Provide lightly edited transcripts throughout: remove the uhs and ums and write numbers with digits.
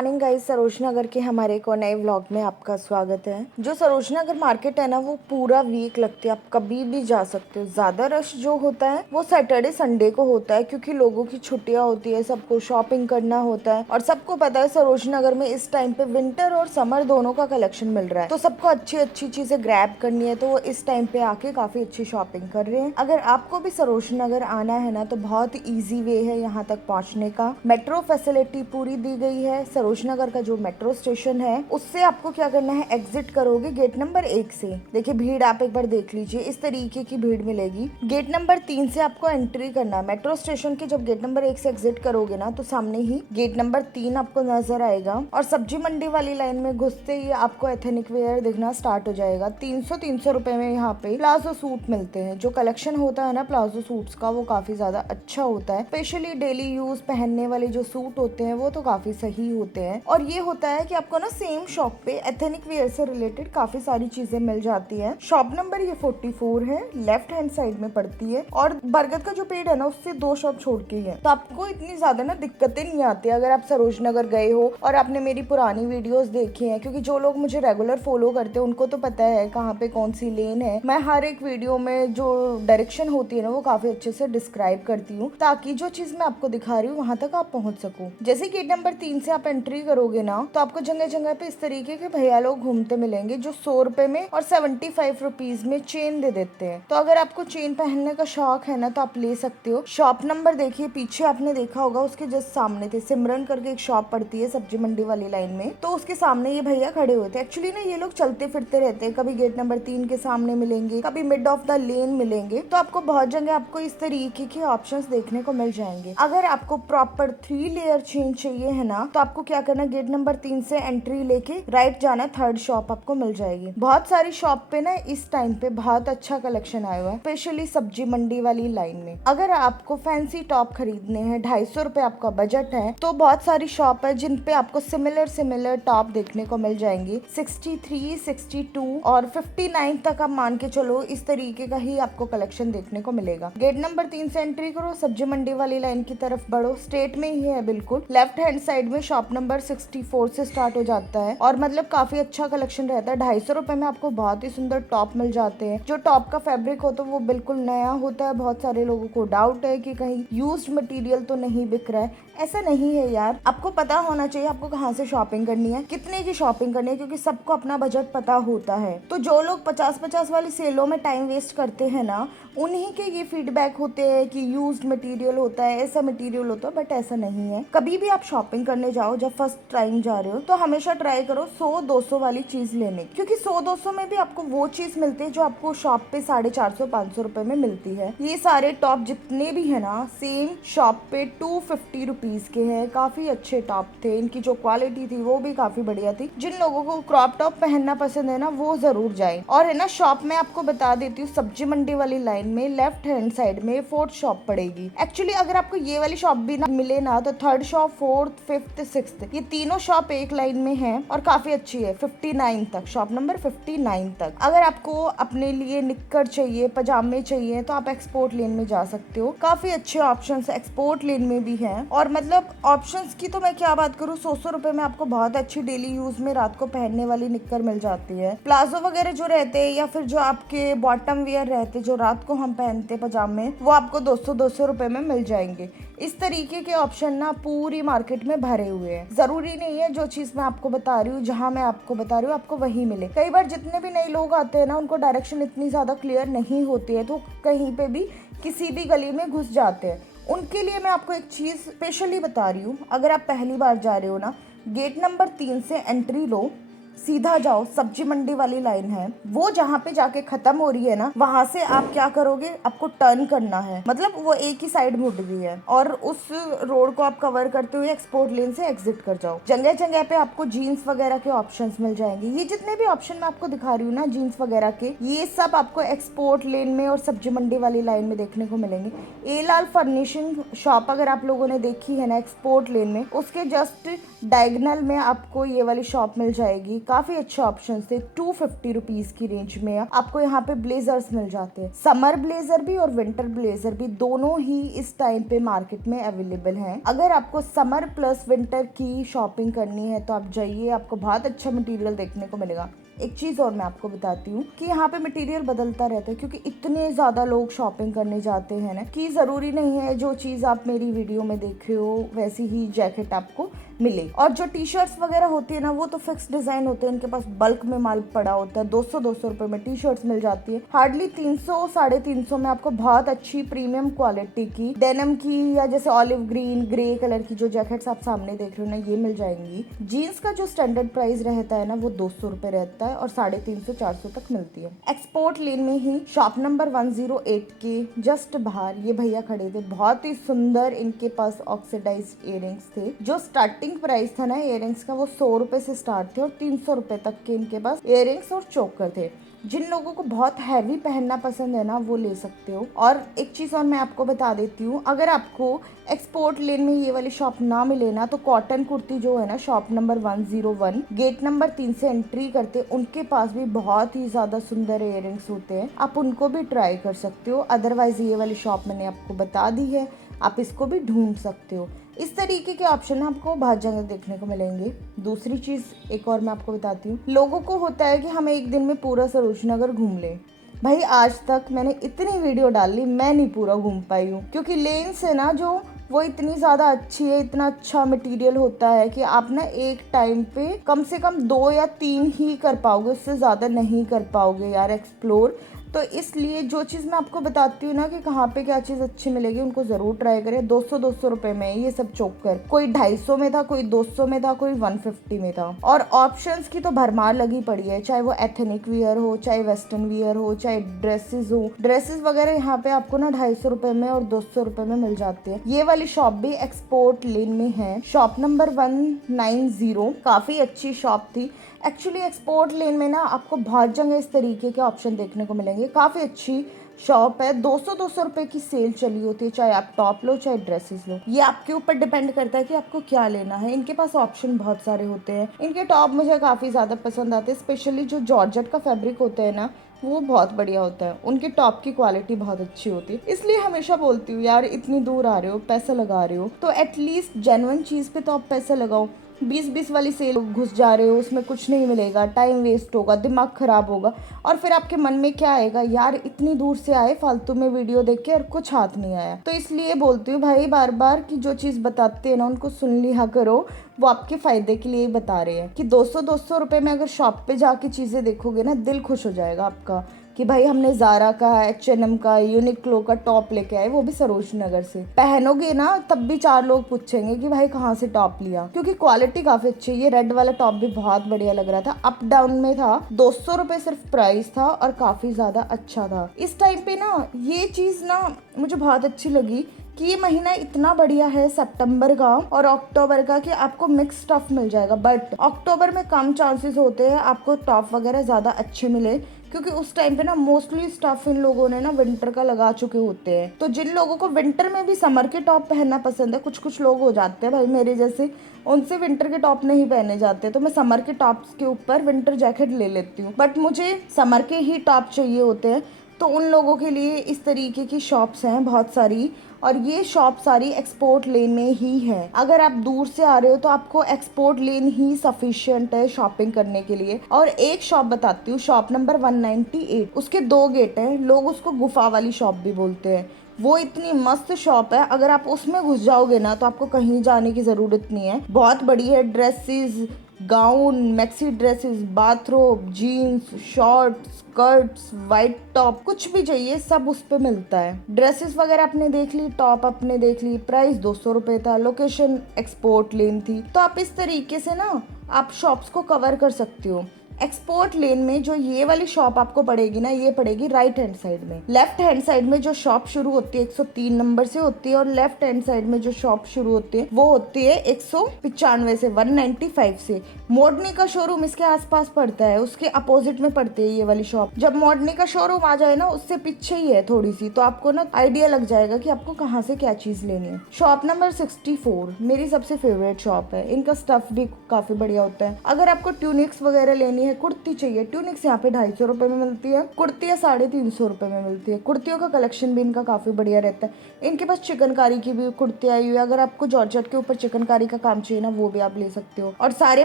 Morning guys, Saroj नगर के हमारे एक और नए व्लॉग में आपका स्वागत है। जो सरोज नगर मार्केट है ना, वो पूरा वीक लगती है, आप कभी भी जा सकते हो। ज्यादा रश जो होता है वो सैटरडे संडे को होता है, क्योंकि लोगों की छुट्टियां होती है, सबको शॉपिंग करना होता है। और सबको पता है सरोज नगर में इस टाइम पे विंटर और समर दोनों का कलेक्शन मिल रहा है, तो सबको अच्छी अच्छी चीजें ग्रैब करनी है, तो वो इस टाइम पे आके काफी अच्छी शॉपिंग कर रहे हैं। अगर आपको भी सरोज नगर आना है ना, तो बहुत ईजी वे है यहाँ तक पहुँचने का। मेट्रो फैसिलिटी पूरी दी गई है। सरोज नगर का जो मेट्रो स्टेशन है, उससे आपको क्या करना है, एग्जिट करोगे गेट नंबर 1 से। देखिए भीड़ आप एक बार देख लीजिए, इस तरीके की भीड़ मिलेगी। गेट नंबर 3 से आपको एंट्री करना है मेट्रो स्टेशन के। जब गेट नंबर 1 से एग्जिट करोगे ना, तो सामने ही गेट नंबर 3 आपको नजर आएगा। और सब्जी मंडी वाली लाइन में घुसते ही आपको एथेनिक वेयर दिखना स्टार्ट हो जाएगा। 300 रुपए में यहाँ पे प्लाजो सूट मिलते हैं। जो कलेक्शन होता है ना प्लाजो सूट्स का, वो काफी ज्यादा अच्छा होता है। स्पेशली डेली यूज पहनने वाले जो सूट होते हैं, वो तो काफी सही होते हैं। और ये होता है कि आपको ना सेम शॉप पे एथेनिक वेयर से रिलेटेड काफी सारी चीजें मिल जाती हैं। शॉप नंबर ये 44 है, लेफ्ट हैंड साइड में पड़ती है। और बरगद का जो पेड़ है ना, उससे 2 शॉप छोड़ के ही है, तो आपको इतनी ज्यादा ना दिक्कतें नहीं आती अगर आप सरोज नगर गए हो और आपने मेरी पुरानी वीडियोस देखी हैं। क्योंकि जो लोग मुझे रेगुलर फॉलो करते हैं, उनको तो पता है कहाँ पे कौन सी लेन है। मैं हर एक वीडियो में जो डायरेक्शन होती है ना, वो काफी अच्छे से डिस्क्राइब करती हूँ, ताकि जो चीज मैं आपको दिखा रही हूँ वहां तक आप पहुंच सको। जैसे गेट नंबर 3 से आप एंट्री करोगे ना, तो आपको जगह जगह पे इस तरीके के भैया लोग घूमते मिलेंगे, जो 100 रुपए में और 75 रुपीज में चेन दे देते हैं। तो अगर आपको चेन पहनने का शौक है ना, तो आप ले सकते हो। शॉप नंबर देखिए, पीछे आपने देखा होगा, उसके जस्ट सामने थे सिमरन करके एक शॉप पड़ती है सब्जी मंडी वाली लाइन में, तो उसके सामने ये भैया खड़े हुए थे। एक्चुअली ना ये लोग चलते फिरते रहते हैं, कभी गेट नंबर 3 के सामने मिलेंगे, कभी मिड ऑफ द लेन मिलेंगे। तो आपको बहुत जगह आपको इस तरीके के ऑप्शंस देखने को मिल जाएंगे। अगर आपको प्रॉपर 3 लेयर चेन चाहिए है ना, तो आपको क्या करना, गेट नंबर 3 से एंट्री लेके राइट जाना, थर्ड शॉप आपको मिल जाएगी। बहुत सारी शॉप पे ना इस टाइम पे बहुत अच्छा कलेक्शन आया हुआ है, स्पेशली सब्जी मंडी वाली लाइन में। अगर आपको फैंसी टॉप खरीदने हैं, 250 रुपए आपका बजट है, तो बहुत सारी शॉप है जिन पे आपको सिमिलर टॉप देखने को मिल जाएंगे। 63, 62 और 59 तक आप मान के चलो, इस तरीके का ही आपको कलेक्शन देखने को मिलेगा। गेट नंबर 3 से एंट्री करो, सब्जी मंडी वाली लाइन की तरफ बढ़ो, स्ट्रेट में ही है बिल्कुल। लेफ्ट हैंड साइड में शॉप नंबर 64 से स्टार्ट हो जाता है, और मतलब काफी अच्छा कलेक्शन रहता है। 250 रुपए में आपको बहुत ही सुंदर टॉप मिल जाते हैं। जो टॉप का फैब्रिक होता है वो बिल्कुल नया होता है। बहुत सारे लोगों को डाउट है कि कहीं यूज्ड मटेरियल तो नहीं बिक रहा है। ऐसा नहीं है यार, आपको पता होना चाहिए आपको कहाँ से शॉपिंग करनी है, कितने की शॉपिंग करनी है, क्योंकि सबको अपना बजट पता होता है। तो जो लोग 50-50 वाली सेलों में टाइम वेस्ट करते हैं ना, उन्हीं के ये फीडबैक होते हैं कि यूज्ड मटेरियल होता है, ऐसा मटेरियल होता है। बट ऐसा नहीं है। कभी भी आप शॉपिंग करने जाओ, जब फर्स्ट टाइम जा रहे हो, तो हमेशा ट्राई करो 100-200 वाली चीज लेने, क्योंकि 100-200 में भी आपको वो चीज मिलती है जो आपको शॉप पे 450-500 रुपए में मिलती है। ये सारे टॉप जितने भी है ना, सेम शॉप पे 250 रुपीज के हैं। काफी अच्छे टॉप थे, इनकी जो क्वालिटी थी वो भी काफी बढ़िया थी। जिन लोगों को क्रॉप टॉप पहनना पसंद है ना, वो जरूर जाए। और है ना, शॉप में आपको बता देती हूँ, सब्जी मंडी वाली लाइन में लेफ्ट हैंड साइड में 4th शॉप पड़ेगी। एक्चुअली अगर आपको ये वाली शॉप भी ना मिले ना, तो 3rd shop, 4th, 5th, 6th, ये तीनों शॉप एक लाइन में है और काफी अच्छी है। 59 तक, शॉप नंबर 59 तक। अगर आपको अपने लिए निक्कर चाहिए, पजामे चाहिए, तो आप एक्सपोर्ट लेन में जा सकते हो। काफी अच्छे ऑप्शन एक्सपोर्ट लेन में भी है। और मतलब ऑप्शंस की तो मैं क्या बात करूँ, 100 रुपए में आपको बहुत अच्छी डेली यूज में रात को पहनने वाली निक्कर मिल जाती है। प्लाजो वगैरह जो रहते हैं, या फिर जो आपके बॉटम वेयर रहते जो रात को हम पहनते पजामे, वो आपको 200 रुपए में मिल जाएंगे। इस तरीके के ऑप्शन ना पूरी मार्केट में भरे हुए हैं। जरूरी नहीं है जो चीज मैं आपको बता रही हूँ, जहाँ मैं आपको बता रही हूँ, आपको वही मिले। कई बार जितने भी नए लोग आते हैं ना, उनको डायरेक्शन इतनी ज्यादा क्लियर नहीं होती है, तो कहीं पे भी किसी भी गली में घुस जाते हैं। उनके लिए मैं आपको एक चीज स्पेशली बता रही हूँ। अगर आप पहली बार जा रहे हो ना, गेट नंबर 3 से एंट्री लो, सीधा जाओ, सब्जी मंडी वाली लाइन है, वो जहाँ पे जाके खत्म हो रही है ना, वहां से आप क्या करोगे, आपको टर्न करना है। मतलब वो एक ही साइड मुड़ रही है, और उस रोड को आप कवर करते हुए एक्सपोर्ट लेन से एग्जिट कर जाओ। जगह जगह पे आपको जीन्स वगैरह के ऑप्शंस मिल जाएंगे। ये जितने भी ऑप्शन मैं आपको दिखा रही हूँ ना, जीन्स वगैरह के, ये सब आपको एक्सपोर्ट लेन में और सब्जी मंडी वाली लाइन में देखने को मिलेंगे। एलाल फर्निशिंग शॉप अगर आप लोगों ने देखी है ना, एक्सपोर्ट लेन में, उसके जस्ट डायगोनल में आपको ये वाली शॉप मिल जाएगी। काफी अच्छे ऑप्शन थे। 250 रुपीज की रेंज में आपको यहाँ पे ब्लेजर्स मिल जाते हैं। समर ब्लेजर भी और विंटर ब्लेजर भी दोनों ही इस टाइम पे मार्केट में अवेलेबल हैं। अगर आपको समर प्लस विंटर की शॉपिंग करनी है तो आप जाइए, आपको बहुत अच्छा मटेरियल देखने को मिलेगा। एक चीज और मैं आपको बताती हूँ कि यहाँ पे मटेरियल बदलता रहता है, क्योंकि इतने ज्यादा लोग शॉपिंग करने जाते हैं ना कि जरूरी नहीं है जो चीज आप मेरी वीडियो में देख रहे हो वैसी ही जैकेट आपको मिले। और जो टी शर्ट्स वगैरह होती है ना वो तो फिक्स डिजाइन होते हैं, इनके पास बल्क में माल पड़ा होता है। 200 रुपए में टी शर्ट्स मिल जाती है। हार्डली 300 350 में आपको बहुत अच्छी प्रीमियम क्वालिटी की डेनिम की या जैसे ऑलिव ग्रीन ग्रे कलर की जो जैकेट्स आप सामने देख रहे हो ना ये मिल जाएंगी। जीन्स का जो स्टैंडर्ड प्राइस रहता है ना वो 200 रुपए रहता है और 350 400 तक मिलती है। एक्सपोर्ट लेन में ही शॉप नंबर 108 के जस्ट बाहर ये भैया खड़े थे। बहुत ही सुंदर इनके पास ऑक्सीडाइज्ड इयररिंग्स थे। जो स्टार्टिंग प्राइस था ना इयररिंग्स का वो 100 रुपए से स्टार्ट थे और 300 रुपए तक के इनके पास इयररिंग्स और चोकर थे। जिन लोगों को बहुत हैवी पहनना पसंद है ना वो ले सकते हो। और एक चीज और मैं आपको बता देती हूँ, अगर आपको एक्सपोर्ट लेन में ये वाली शॉप ना मिले ना तो कॉटन कुर्ती जो है ना शॉप नंबर 101 गेट नंबर 3 से एंट्री करते उनके पास भी बहुत ही ज्यादा सुंदर इयररिंग्स होते हैं। आप उनको भी ट्राई कर सकते हो। अदरवाइज ये वाली शॉप मैंने आपको बता दी है, आप इसको भी ढूंढ सकते हो। इस तरीके के ऑप्शन आपको बहुत जगह देखने को मिलेंगे। दूसरी चीज एक और मैं आपको बताती हूँ, लोगों को होता है कि हम एक दिन में पूरा सरोजनी नगर घूम ले। भाई आज तक मैंने इतनी वीडियो डाली, मैं नहीं पूरा घूम पाई हूँ, क्योंकि लेन्स है ना जो वो इतनी ज़्यादा अच्छी है, इतना अच्छा मटेरियल होता है कि आप ना एक टाइम पे कम से कम 2 या 3 ही कर पाओगे, उससे ज़्यादा नहीं कर पाओगे यार एक्सप्लोर। तो इसलिए जो चीज़ मैं आपको बताती हूँ ना कि कहाँ पे क्या चीज़ अच्छी मिलेगी उनको ज़रूर ट्राई करें। 200 रुपए में ये सब चोकर कोई 250 में था, कोई 200 में था, कोई 150 में था। और ऑप्शंस की तो भरमार लगी पड़ी है, चाहे वो एथनिक वियर हो, चाहे वेस्टर्न वियर हो, चाहे ड्रेसेस हो। ड्रेसेस वगैरह यहाँ पे आपको ना 250 रुपए में और 200 रुपए में मिल जाते हैं। ये वाली शॉप भी एक्सपोर्ट लेन में है, शॉप नंबर 190। काफी अच्छी शॉप थी। एक्चुअली एक्सपोर्ट लेन में ना आपको बहुत जगह इस तरीके के ऑप्शन देखने को मिलेंगे। काफ़ी अच्छी शॉप है। 200 रुपए की सेल चली होती है, चाहे आप टॉप लो चाहे ड्रेसेस लो, ये आपके ऊपर डिपेंड करता है कि आपको क्या लेना है। इनके पास ऑप्शन बहुत सारे होते हैं। इनके टॉप मुझे काफ़ी ज़्यादा पसंद आते हैं, स्पेशली जो जॉर्जेट का फैब्रिक होता है ना वो बहुत बढ़िया होता है। उनके टॉप की क्वालिटी बहुत अच्छी होती है। इसलिए हमेशा बोलती हूँ यार इतनी दूर आ रहे हो, पैसा लगा रहे हो तो एटलीस्ट जेन्युइन चीज़ पे तो आप पैसा लगाओ। 20-20 वाली सेल घुस जा रहे हो, उसमें कुछ नहीं मिलेगा, टाइम वेस्ट होगा, दिमाग खराब होगा। और फिर आपके मन में क्या आएगा, यार इतनी दूर से आए फालतू में वीडियो देख के और कुछ हाथ नहीं आया। तो इसलिए बोलती हूँ भाई बार बार कि जो चीज़ बताते हैं ना उनको सुन लिया करो, वो आपके फायदे के लिए बता रहे हैं। कि 200 रुपए में अगर शॉप पे जाके चीज़ें देखोगे ना दिल खुश हो जाएगा आपका कि भाई हमने ज़ारा का, H&M का, यूनिक्लो का टॉप लेके आए, वो भी सरोजनी नगर से। पहनोगे ना तब भी 4 लोग पूछेंगे कि भाई कहाँ से टॉप लिया, क्योंकि क्वालिटी काफी अच्छी है। ये रेड वाला टॉप भी बहुत बढ़िया लग रहा था, अप डाउन में था, 200 रुपए सिर्फ प्राइस था और काफी ज्यादा अच्छा था। इस टाइम पे ना ये चीज ना मुझे बहुत अच्छी लगी कि ये महीना इतना बढ़िया है सितंबर का और अक्टूबर का कि आपको मिक्स स्टफ मिल जाएगा। बट अक्टूबर में कम चांसेस होते हैं आपको टॉप वगैरह ज़्यादा अच्छे मिले, क्योंकि उस टाइम पे ना मोस्टली स्टफ इन लोगों ने ना विंटर का लगा चुके होते हैं। तो जिन लोगों को विंटर में भी समर के टॉप पहनना पसंद है, कुछ कुछ लोग हो जाते हैं भाई मेरे जैसे, उनसे विंटर के टॉप नहीं पहने जाते, तो मैं समर के टॉप्स के ऊपर विंटर जैकेट ले लेती हूँ। बट मुझे समर के ही टॉप चाहिए होते हैं, तो उन लोगों के लिए इस तरीके की शॉप्स हैं बहुत सारी। और ये शॉप सारी एक्सपोर्ट लेन में ही है। अगर आप दूर से आ रहे हो तो आपको एक्सपोर्ट लेन ही सफिशिएंट है शॉपिंग करने के लिए। और एक शॉप बताती हूँ, शॉप नंबर 198, उसके 2 गेट हैं, लोग उसको गुफा वाली शॉप भी बोलते हैं। वो इतनी मस्त शॉप है, अगर आप उसमें घुस जाओगे ना तो आपको कहीं जाने की ज़रूरत नहीं है। बहुत बड़ी है, dresses, gown, maxi dresses, bathrobe, jeans, shorts, skirts, white top, कुछ भी चाहिए सब उस पे मिलता है। ड्रेसेस वगैरह आपने देख ली, टॉप आपने देख ली, प्राइस 200 रुपये था, लोकेशन एक्सपोर्ट लेन थी। तो आप इस तरीके से ना आप शॉप्स को कवर कर सकते हो। एक्सपोर्ट लेन में जो ये वाली शॉप आपको पड़ेगी ना, ये पड़ेगी राइट हैंड साइड में। लेफ्ट हैंड साइड में जो शॉप शुरू होती है 103 नंबर से होती है, और लेफ्ट हैंड साइड में जो शॉप शुरू होती है वो होती है 195 से, 195 से। मॉडर्नी का शोरूम इसके आसपास पड़ता है, उसके अपोजिट में पड़ती है ये वाली शॉप। जब मॉडर्नी का शोरूम आ जाए ना, उससे पीछे ही है थोड़ी सी, तो आपको ना आइडिया लग जाएगा कि आपको कहाँ से क्या चीज लेनी है। शॉप नंबर 64 मेरी सबसे फेवरेट शॉप है। इनका स्टफ भी काफी बढ़िया होता है। अगर आपको ट्यूनिक्स वगैरह लेनी है, कुर्ती चाहिए, ट्यूनिक्स यहाँ पे 250 रुपए में मिलती है, कुर्तियाँ 350 रुपए में मिलती है। कुर्तियों का कलेक्शन भी इनका काफी बढ़िया रहता है। इनके पास चिकनकारी की भी कुर्ती आई हुई है। अगर आपको जॉर्जेट के ऊपर चिकनकारी का काम चाहिए ना, वो भी आप ले सकते हो। और सारे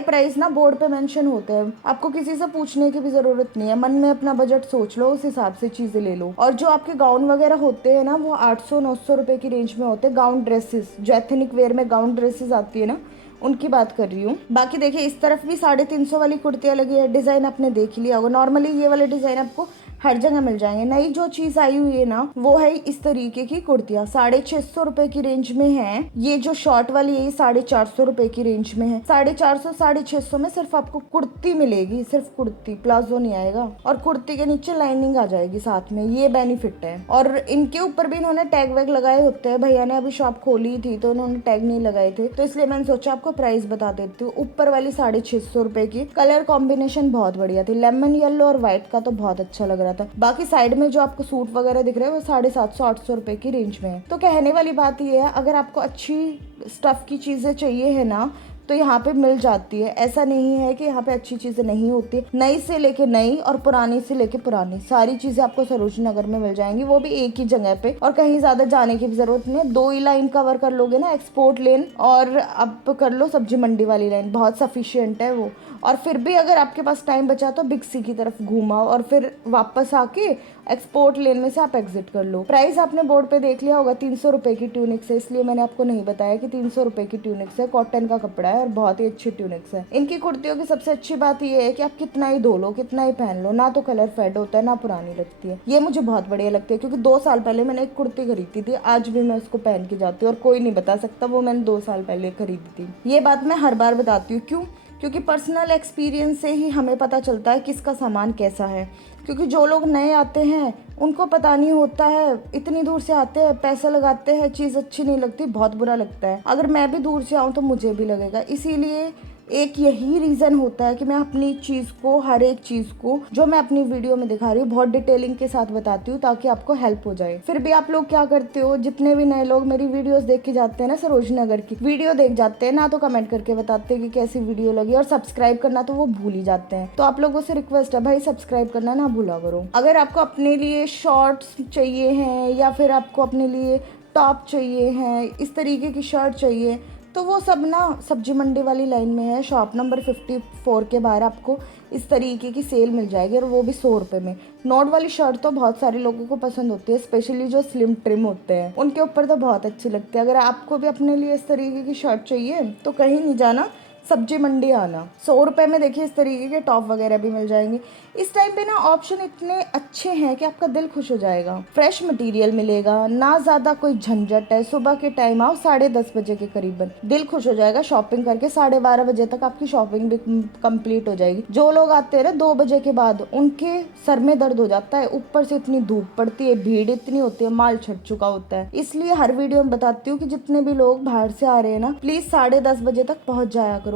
प्राइस ना बोर्ड पे मेंशन होते हैं, आपको किसी से पूछने की भी जरूरत नहीं है। मन में अपना बजट सोच लो, उस हिसाब से चीजें ले लो। और जो आपके गाउन वगैरह होते हैं ना, वो 800-900 रुपए की रेंज में होते हैं। गाउन ड्रेसेस, जो एथनिक वेयर में गाउन ड्रेसेस आती है ना, उनकी बात कर रही हूँ। बाकी देखिए, इस तरफ भी 350 वाली कुर्तियाँ लगी है। डिजाइन आपने देख लिया होगा। नॉर्मली ये वाले डिजाइन आपको हर जगह मिल जाएंगे। नई जो चीज आई हुई है ना, वो है इस तरीके की कुर्तियाँ। 650 रुपए की रेंज में है। ये जो शॉर्ट वाली है, 450 रुपए की रेंज में है। 450 650 में सिर्फ आपको कुर्ती मिलेगी, सिर्फ कुर्ती, प्लाजो नहीं आएगा। और कुर्ती के नीचे लाइनिंग आ जाएगी साथ में, ये बेनिफिट है। और इनके ऊपर भी इन्होंने टैग वैग लगाए होते हैं। भैया ने अभी शॉप खोली थी तो उन्होंने टैग नहीं लगाए थे, तो इसलिए मैंने सोचा आपको प्राइस बता देती हूँ। ऊपर वाली 650 रुपए की, कलर कॉम्बिनेशन बहुत बढ़िया थी। लेमन येलो और व्हाइट का तो बहुत अच्छा लग रहा था। बाकी साइड में जो आपको सूट वगैरह दिख रहे हैं, वो 750-800 रुपए की रेंज में है। तो कहने वाली बात ये है, अगर आपको अच्छी स्टफ की चीजें चाहिए है ना, तो यहाँ पे मिल जाती है। ऐसा नहीं है कि यहाँ पे अच्छी चीजें नहीं होती। नई से लेके नई और पुरानी से लेके पुरानी सारी चीजें आपको सरोजनी नगर में मिल जाएंगी, वो भी एक ही जगह पे। और कहीं ज्यादा जाने की भी जरूरत नहीं है। 2 ही लाइन कवर कर लोगे ना, एक्सपोर्ट लेन और अब कर लो सब्जी मंडी वाली लाइन, बहुत सफिशियंट है वो। और फिर भी अगर आपके पास टाइम बचा तो बिग सी की तरफ घूमाओ और फिर वापस आके एक्सपोर्ट लेन में से आप एग्जिट कर लो। प्राइस आपने बोर्ड पे देख लिया होगा, 300 रुपए की ट्यूनिक्स है, इसलिए मैंने आपको नहीं बताया कि 300 रुपए की ट्यूनिक्स है। कॉटन का कपड़ा है और बहुत ही अच्छी ट्यूनिक्स है। इनकी कुर्तियों की सबसे अच्छी बात यह है कि आप कितना ही धो लो, कितना ही पहन लो, ना तो कलर फेड होता है, ना पुरानी लगती है। ये मुझे बहुत बढ़िया लगती है, क्योंकि 2 साल पहले मैंने एक कुर्ती खरीदी थी, आज भी मैं उसको पहन के जाती हूँ और कोई नहीं बता सकता वो मैंने 2 साल पहले खरीदी थी। ये बात मैं हर बार बताती हूँ। क्यों? क्योंकि पर्सनल एक्सपीरियंस से ही हमें पता चलता है किसका सामान कैसा है। क्योंकि जो लोग नए आते हैं उनको पता नहीं होता है, इतनी दूर से आते हैं, पैसा लगाते हैं, चीज़ अच्छी नहीं लगती, बहुत बुरा लगता है। अगर मैं भी दूर से आऊँ तो मुझे भी लगेगा। इसीलिए एक यही रीज़न होता है कि मैं अपनी चीज़ को, हर एक चीज़ को जो मैं अपनी वीडियो में दिखा रही हूँ, बहुत डिटेलिंग के साथ बताती हूँ, ताकि आपको हेल्प हो जाए। फिर भी आप लोग क्या करते हो, जितने भी नए लोग मेरी वीडियोस देख के जाते हैं ना, सरोजनी नगर की वीडियो देख जाते हैं ना, तो कमेंट करके बताते हैं कि कैसी वीडियो लगी, और सब्सक्राइब करना तो वो भूल ही जाते हैं। तो आप लोगों से रिक्वेस्ट है भाई, सब्सक्राइब करना ना भूला करो। अगर आपको अपने लिए शॉर्ट्स चाहिए हैं या फिर आपको अपने लिए टॉप चाहिए हैं, इस तरीके की शर्ट चाहिए, तो वो सब ना सब्जी मंडी वाली लाइन में है। शॉप नंबर 54 के बाहर आपको इस तरीके की सेल मिल जाएगी, और वो भी 100 रुपये में। नॉट वाली शर्ट तो बहुत सारे लोगों को पसंद होती है, स्पेशली जो स्लिम ट्रिम होते हैं, उनके ऊपर तो बहुत अच्छी लगती है। अगर आपको भी अपने लिए इस तरीके की शर्ट चाहिए तो कहीं नहीं जाना, सब्जी मंडी आना। 100 रुपये में देखिए इस तरीके के टॉप वगैरह भी मिल जाएंगे। इस टाइम पे ना ऑप्शन इतने अच्छे हैं कि आपका दिल खुश हो जाएगा। फ्रेश मटेरियल मिलेगा, ना ज़्यादा कोई झंझट है। सुबह के टाइम आओ 10:30 बजे के करीबन, दिल खुश हो जाएगा शॉपिंग करके। 12:30 बजे तक आपकी शॉपिंग भी कंप्लीट हो जाएगी। जो लोग आते हैं ना 2 बजे के बाद, उनके सर में दर्द हो जाता है। ऊपर से इतनी धूप पड़ती है, भीड़ इतनी होती है, माल छट चुका होता है। इसलिए हर वीडियो में बताती हूँ कि जितने भी लोग बाहर से आ रहे हैं ना, प्लीज़ 10:30 बजे तक पहुँच जाया करो।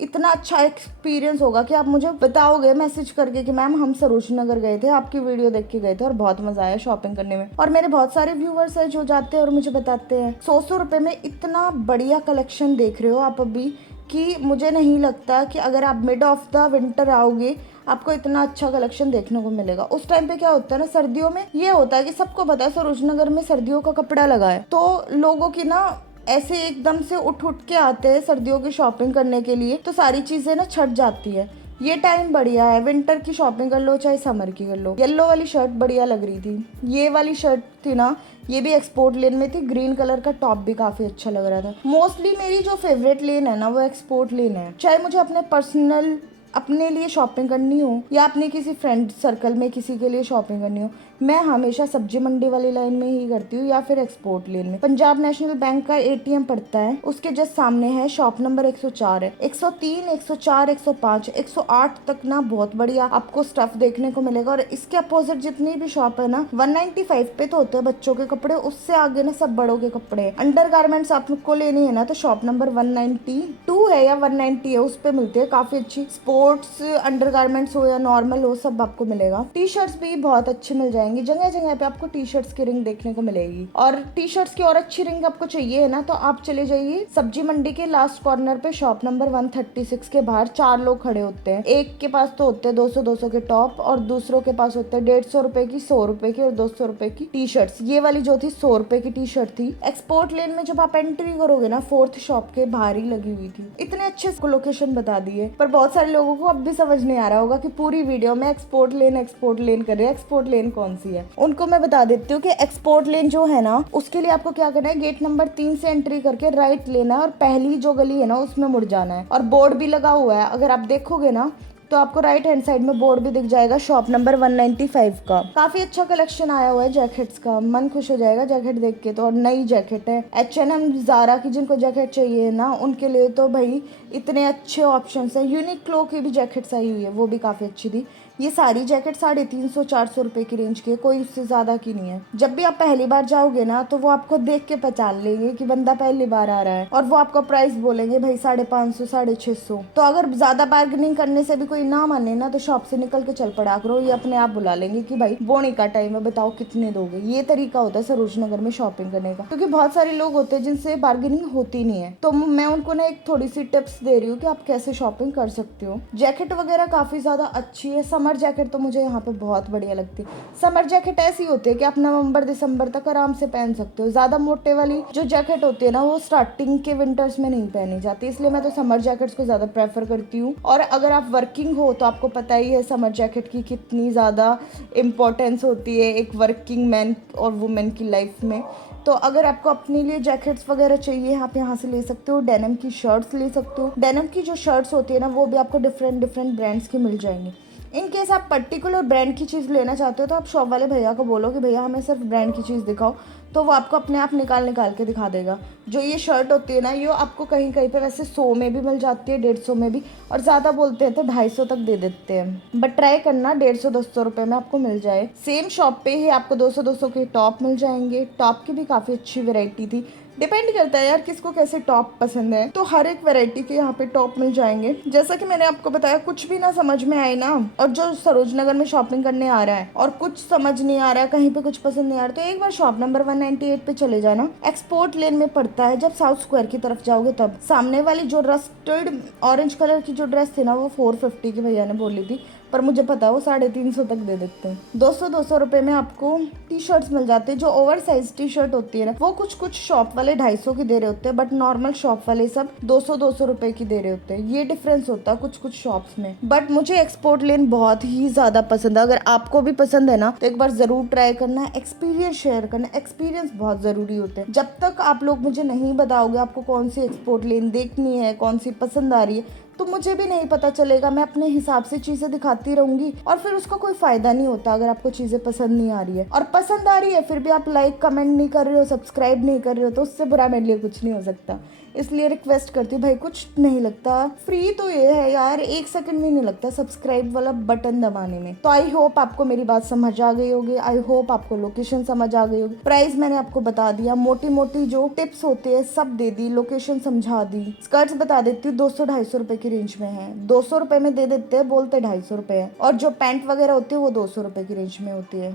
इतना अच्छा एक्सपीरियंस होगा कि आप मुझे बताओगे मैसेज करके कि मैम हम सरोजनी नगर गए थे, आपकी वीडियो देख के गए थे और बहुत मजा आया शॉपिंग करने में। और मेरे बहुत सारे व्यूवर्स हैं जो जाते हैं और मुझे बताते हैं 100 रुपये में इतना बढ़िया कलेक्शन देख रहे हो आप अभी, कि मुझे नहीं लगता कि अगर आप मिड ऑफ द विंटर आओगे आपको इतना अच्छा कलेक्शन देखने को मिलेगा। उस टाइम पे क्या होता है ना, सर्दियों में ये होता है कि सबको पता है सरोजनी नगर में सर्दियों का कपड़ा लगा है, तो लोगों की ना ऐसे एकदम से उठ के आते हैं सर्दियों की शॉपिंग करने के लिए, तो सारी चीजें ना छट जाती है। ये टाइम बढ़िया है, विंटर की शॉपिंग कर लो चाहे समर की कर लो। येलो वाली शर्ट बढ़िया लग रही थी। ये वाली शर्ट थी ना, ये भी एक्सपोर्ट लेन में थी। ग्रीन कलर का टॉप भी काफी अच्छा लग रहा था। मोस्टली मेरी जो फेवरेट लेन है ना, वो एक्सपोर्ट लेन है। चाहे मुझे अपने पर्सनल अपने लिए शॉपिंग करनी हो या अपने किसी फ्रेंड सर्कल में किसी के लिए शॉपिंग करनी हो, मैं हमेशा सब्जी मंडी वाली लाइन में ही करती हूँ या फिर एक्सपोर्ट लेन में। पंजाब नेशनल बैंक का एटीएम पड़ता है, उसके जस्ट सामने है, शॉप नंबर 104 है। 103, 104, 105, 108 तक ना बहुत बढ़िया आपको स्टफ देखने को मिलेगा। और इसके अपोजिट जितनी भी शॉप है ना, 195 पे तो होते हैं बच्चों के कपड़े, उससे आगे ना सब बड़ों के कपड़े। अंडर गारमेंट्स आपको लेनी है ना तो शॉप नंबर 192 है या 190 है, उस पे मिलती है काफी अच्छी। स्पोर्ट्स अंडर गारमेंट्स हो या नॉर्मल हो, सब आपको मिलेगा। टी शर्ट्स भी बहुत अच्छे मिल जाएंगे, जगह जगह पे आपको टी शर्ट्स की रिंग देखने को मिलेगी। और टी शर्ट्स की और अच्छी रिंग आपको चाहिए है ना तो आप चले जाइए सब्जी मंडी के लास्ट कॉर्नर पे, शॉप नंबर 136 के बाहर 4 लोग खड़े होते हैं। एक के पास तो होते हैं 200 के टॉप और दूसरों के पास होते हैं 150 रुपए की, 100 रुपए की और 200 रुपए की टी शर्ट्स। ये वाली जो थी 100 रुपए की टी शर्ट थी। एक्सपोर्ट लेन में जब आप एंट्री करोगे ना, 4th शॉप के बाहर ही लगी हुई थी। इतने अच्छे से लोकेशन बता दिए, पर बहुत सारे लोगों को अब भी समझ नहीं आ रहा होगा कि पूरी वीडियो में एक्सपोर्ट लेन कर रहे हैं। एक्सपोर्ट लेन कौन सी है, उनको मैं बता देती हूँ कि एक्सपोर्ट लेन जो है ना, उसके लिए आपको क्या करना है, गेट नंबर 3 से एंट्री करके राइट लेना है और पहली जो गली है ना उसमें मुड़ जाना है। और बोर्ड भी लगा हुआ है, अगर आप देखोगे ना तो आपको राइट हैंड साइड में बोर्ड भी दिख जाएगा, शॉप नंबर 195 का। काफी अच्छा कलेक्शन आया हुआ है जैकेट्स का, मन खुश हो जाएगा जैकेट देख के तो। और नई जैकेट है, H&M, ज़ारा की जिनको जैकेट चाहिए ना उनके लिए तो भाई इतने अच्छे ऑप्शंस हैं। यूनिक्लो की भी जैकेट्स आई हुई है, वो भी काफी अच्छी थी। ये सारी जैकेट 350-400 रुपए की रेंज की है, कोई उससे ज्यादा की नहीं है। जब भी आप पहली बार जाओगे ना तो वो आपको देख के पहचान लेंगे कि बंदा पहली बार आ रहा है, और वो आपका प्राइस बोलेंगे भाई 550, 650। तो अगर ज्यादा बार्गेनिंग करने से भी कोई ना माने ना तो शॉप से निकल के चल पड़ा करो, ये अपने आप बुला लेंगे कि भाई बोनी का टाइम है, बताओ कितने दोगे। ये तरीका होता है सरोज नगर में शॉपिंग करने का, क्योंकि बहुत सारे लोग होते हैं जिनसे बार्गेनिंग होती नहीं है। तो मैं उनको ना एक थोड़ी सी टिप्स दे रही हूँ कि आप कैसे शॉपिंग कर सकते हो। जैकेट वगैरह काफी ज्यादा अच्छी है। समर जैकेट तो मुझे यहाँ पे बहुत बढ़िया लगती है। समर जैकेट ऐसी होती है कि आप नवंबर दिसंबर तक आराम से पहन सकते हो। ज्यादा मोटे वाली जो जैकेट होती है ना वो स्टार्टिंग के विंटर्स में नहीं पहनी जाती, इसलिए मैं तो समर जैकेट्स को ज्यादा प्रेफर करती हूँ। और अगर आप वर्किंग हो तो आपको पता ही है समर जैकेट की कितनी ज्यादा इम्पोर्टेंस होती है एक वर्किंग मैन और वुमेन की लाइफ में। तो अगर आपको अपने लिए जैकेट्स वगैरह चाहिए, आप यहाँ से ले सकते हो। डेनिम की शर्ट्स ले सकते हो। डेनिम की जो शर्ट्स होती है ना वो भी आपको डिफरेंट ब्रांड्स की मिल जाएंगी। इन केस आप पर्टिकुलर ब्रांड की चीज़ लेना चाहते हो तो आप शॉप वाले भैया को बोलो कि भैया हमें सिर्फ ब्रांड की चीज़ दिखाओ, तो वो आपको अपने आप निकाल के दिखा देगा। जो ये शर्ट होती है ना, ये आपको कहीं कहीं पे वैसे 100 में भी मिल जाती है, 150 में भी, और ज़्यादा बोलते हैं तो 250 तक दे देते हैं। बट ट्राई करना 150-200 रुपये में आपको मिल जाए। सेम शॉप पे ही आपको 200 के टॉप मिल जाएंगे। टॉप की भी काफ़ी अच्छी वेराइटी थी। डिपेंड करता है यार किसको कैसे टॉप पसंद है, तो हर एक वैरायटी के यहाँ पे टॉप मिल जाएंगे। जैसा कि मैंने आपको बताया, कुछ भी ना समझ में आए ना, और जो सरोज नगर में शॉपिंग करने आ रहा है और कुछ समझ नहीं आ रहा है, कहीं पे कुछ पसंद नहीं आ रहा, तो एक बार शॉप नंबर 198 पे चले जाना। एक्सपोर्ट लेन में पड़ता है, जब साउथ स्क्वायर की तरफ जाओगे तब। सामने वाली जो रस्टर्ड ऑरेंज कलर की जो ड्रेस थी ना वो 450 की भैया ने बोली थी, पर मुझे पता है वो 350 तक दे देते हैं। 200 रुपए में आपको टी शर्ट्स मिल जाते हैं। जो ओवर साइज टी शर्ट होती है ना वो कुछ शॉप वाले 250 की दे रहे होते हैं, बट नॉर्मल शॉप वाले सब 200 रुपए की दे रहे होते हैं। ये डिफरेंस होता है कुछ शॉप्स में। बट मुझे एक्सपोर्ट लेन बहुत ही ज्यादा पसंद है। अगर आपको भी पसंद है ना तो एक बार जरूर ट्राई करना, एक्सपीरियंस शेयर करना। एक्सपीरियंस बहुत जरूरी होते हैं। जब तक आप लोग मुझे नहीं बताओगे आपको कौन सी एक्सपोर्ट लेन देखनी है, कौन सी पसंद आ रही है, तो मुझे भी नहीं पता चलेगा। मैं अपने हिसाब से चीजें दिखाती रहूंगी और फिर उसका कोई फायदा नहीं होता अगर आपको चीजें पसंद नहीं आ रही है। और पसंद आ रही है फिर भी आप लाइक कमेंट नहीं कर रहे हो, सब्सक्राइब नहीं कर रहे हो, तो उससे बुरा मेरे लिए कुछ नहीं हो सकता। इसलिए रिक्वेस्ट करती हूँ भाई, कुछ नहीं लगता, फ्री तो ये है यार, 1 सेकंड भी नहीं लगता सब्सक्राइब वाला बटन दबाने में। तो आई होप आपको मेरी बात समझ आ गई होगी। आई होप आपको लोकेशन समझ आ गई होगी। प्राइस मैंने आपको बता दिया, मोटी मोटी जो टिप्स होते हैं सब दे दी, लोकेशन समझा दी। स्कर्ट्स बता देती हूँ, 200-250 रुपए की रेंज में है। 200 रुपए में दे देते हैं, बोलते 250 रुपए है। और जो पैंट वगैरह होती है वो 200 रुपए की रेंज में होती है।